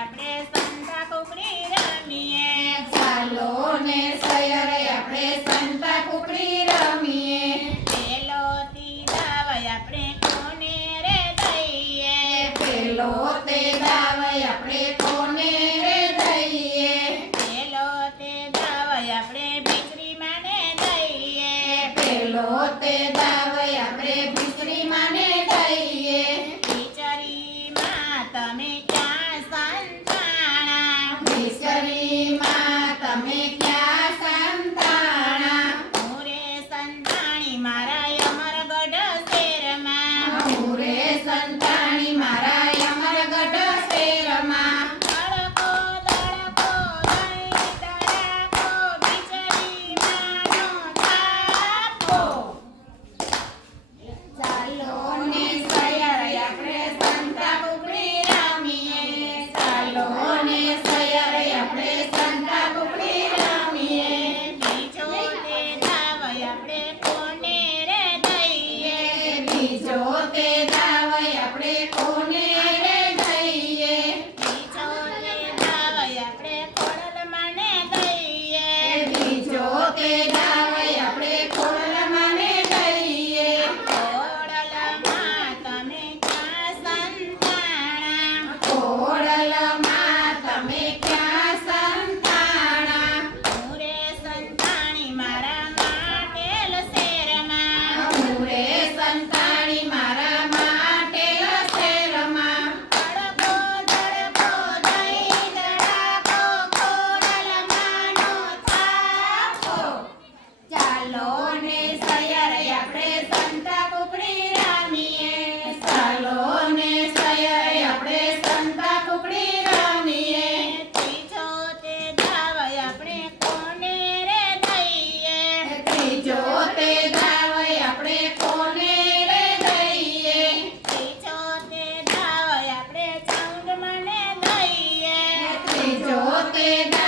આપણે Happy birthday. માટે આપણે કોને રે દઈએ? ત્રીજો તે આપણે ચાંદ મને દઈએ. ત્રીજો તે